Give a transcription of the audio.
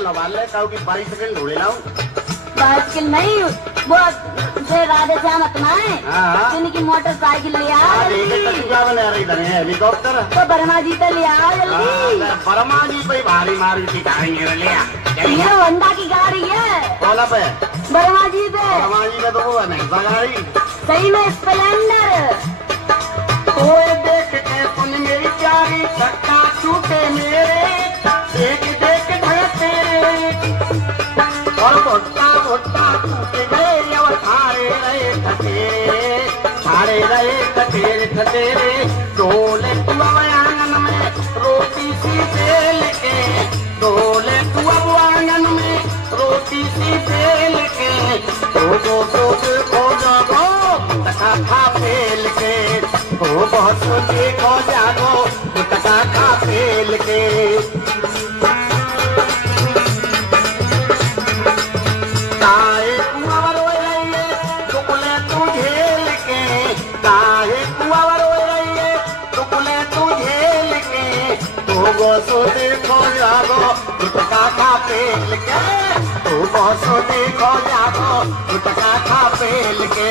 लवाले कहू कि बाइसिकल ढूंढे लाऊं। बाइसिकल नहीं, वो जो राधे श्याम अपना है, हाँ। उनकी मोटरसाइकिल ले आओ जल्दी। क्या बने रही इधर हेलीकॉप्टर तो बर्मा जी तो ले आओ जल्दी। बर्मा जी पे भारी मार सिखाएंगे ले आ। ये होंडा की गाड़ी है। कौन पे? बर्मा जी पे। बर्मा जी पे तो वो नहीं गाड़ी। सही में स्प्लेंडर। ओए देख के सुन मेरी प्यारी धक्का छूटे मेरे, देख देख धड़क तेरे और भुट्टा भुट्टा टूट गए और थारे रहे खटेरे खटेरे डोले तू अब आंगन में रोटी सी बेल के, डोले तू अब आंगन में रोटी सी बेल के, खो जागो टका खा फेल के, ओ बहुत देखो जागो टका खा फेल के। काहे कुंवर रोए रहिए टुकले तू झेल के, काहे कुंवर रोए रहिए टुकले तू झेल के, तो गोसो देखो जागो टका खा फेल के, तो गोसो देखो जागो टका खा फेल के।